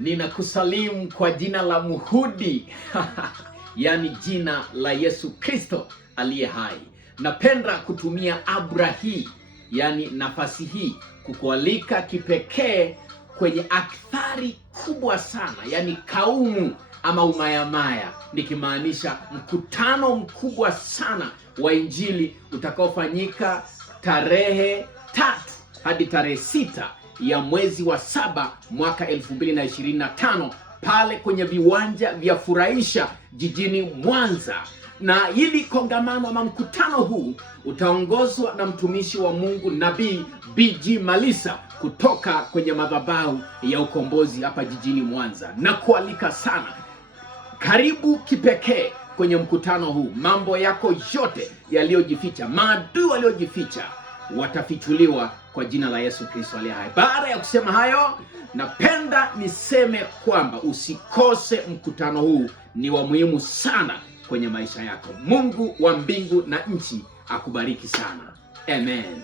Ninakusalimu kwa jina la Muhudi yani jina la Yesu Kristo aliye hai. Napenda kutumia hii, yani nafasi hii, kukualika kipekee kwenye akthari kubwa sana, yani kaumu ama umayamaya, nikimaanisha mkutano mkubwa sana wa Injili utakaofanyika tarehe 3 hadi tarehe 6 ya mwezi wa 7 mwaka 2025 pale kwenye viwanja vya Furahisha jijini Mwanza. Na hili kongamano ama mkutano huu utaongozwa na mtumishi wa Mungu Nabii B.G. Malisa kutoka kwenye madhabahu ya Ukombozi hapa jijini Mwanza. Na kualika sana, karibu kipekee kwenye mkutano huu. Mambo yako yote yaliyojificha, maadui waliojificha, watafichuliwa kwa jina la Yesu Kristo aliye hai. Baada ya kusema hayo, napenda niseme kwamba usikose mkutano huu, ni wa muhimu sana kwenye maisha yako. Mungu wa mbingu na nchi akubariki sana. Amen.